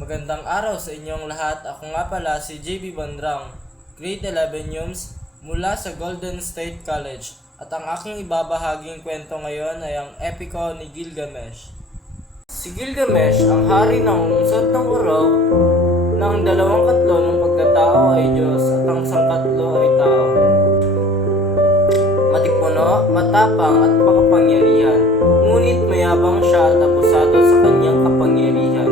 Magandang araw sa inyong lahat. Ako nga pala si JB Bandrang, Grade 11 Yums mula sa Golden State College. At ang aking ibabahaging kwento ngayon ay ang epiko ni Gilgamesh. Si Gilgamesh, ang hari ng lungsod ng Uruk, na ang dalawang katlo ng pagkatao ay Diyos at ang sangkatlo ay tao. Matipuno, matapang at makapangyarihan, ngunit mayabang siya at abusado sa kanyang kapangyarihan.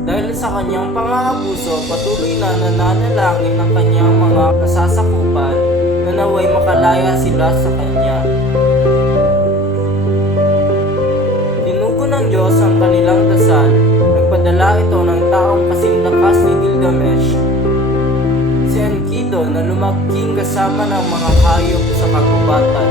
Dahil sa kanyang pang-aabuso, patuloy na nananalangin ng kanyang mga kasasakupan na naway makalaya sila sa kanya. Tinugo ng Diyos ang kanilang dasal. Nagpadala ito ng taong kasing lakas ni Gilgamesh, si Enkidu, na lumagking kasama ng mga hayop sa kagubatan.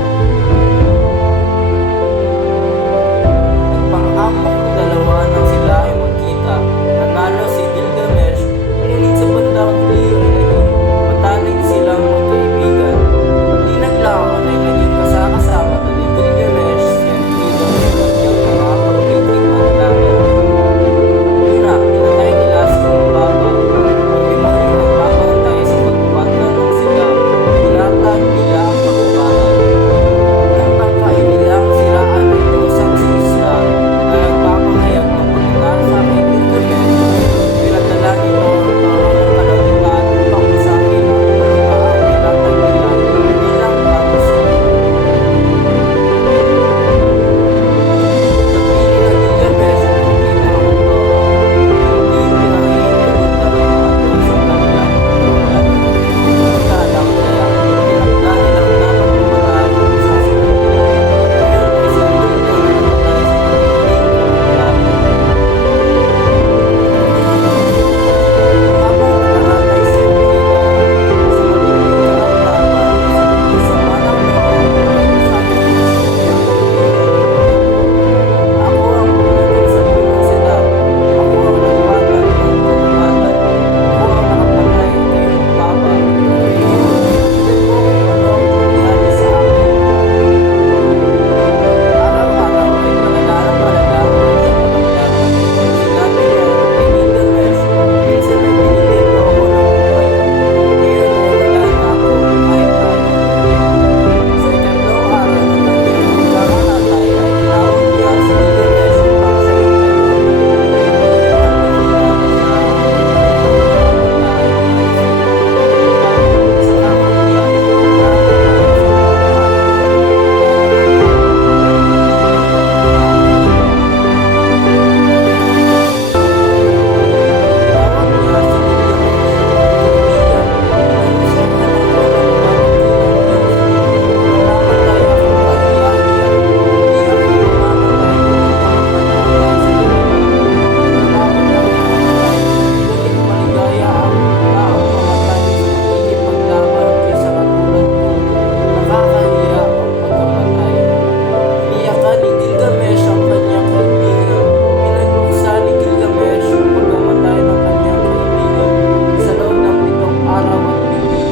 Nagpang-amok ng dalawa nang sila ay magkita. Nanalo si Gilgamesh, ngunit sa bandang huli ay naging matalik silang magkaibigan. Di naglaon ay naging kasakasama ni Gilgamesh si Enkidu sa kanyang mga pagtitik at langit. Una, pinatay nila si Humbaba, ang demonyong nagpapantay sa kagubatan nang sila tinatag nila ang kagubatan. Nang tangkain nilang siraan ng dosang si Isla na nagpapahayag ng pag-asa kay Gilgamesh, pinadala nito ang tao ng kalangitan upang masakin ang pagkakaan tinatag nila bilang tapusin. Napili na Gilgamesh ang pinakamundo, hindi pinahihintulot ng mga dosang kanilang pagkakulan. Pagkaalam kaya, pinagda nilang dapat pumatay ang isa sa kanila. Ngayon ay si Enkidu na namatay sa matinding kakulan. Habang nakaratay si Enkidu sa matinding karamdaman, sa malang loob ay nasabi niya sa kanyang kaibigan, "Ako ang bumukod sa punong sila. Ako ang nagpatag ng kagubatan. Ako ang nakapatay kay Humbaba. Ngayon, tignan mo kung ano ang mangyayari sa akin." Araw-araw ay palala ang kanyang karamdaman. Sinabi niya kay Gilgamesh, "Minsan ay binigyan mo ako ng buhay. Ngayon ay wala na ako kahit na ano." Sa ikatlong araw ng kanyang pagkakalatay ay tinawag niya si Gilgamesh upang sagutin. Ngayon ang mahina na siya ang pagkakalatay ay sinunod sa kapangyarihan na nagkaroon sa tawag niya si Gilgamesh, "Kaibigan, nagustuhan ako ng pamangkin ng Diyos. Mamamatay akong kahiyahiyan. Hindi ako mamamatay ngunit makapanamatay sa kanila. Natatakot akong mamatay, ngunit maligaya ang taong mamatay sa pakikipaglaban kaysa katulad ko. Nakakahiya ang pagkamatay." Iniyakan ni Gilgamesh ang kanyang kaibigan. Pinaglusa ni Gilgamesh ang pagkamatay ng kanyang kaibigan sa loob ng 7 araw at gabi.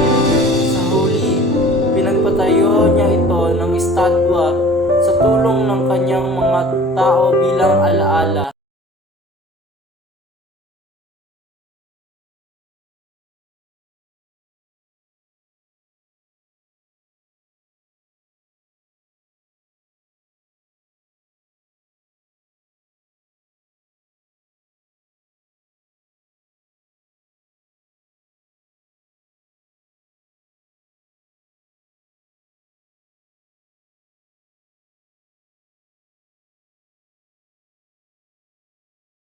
Sa huli, pinagpatayo niya ito ng estatwa sa tulong ng kanyang mga tao bilang alaala.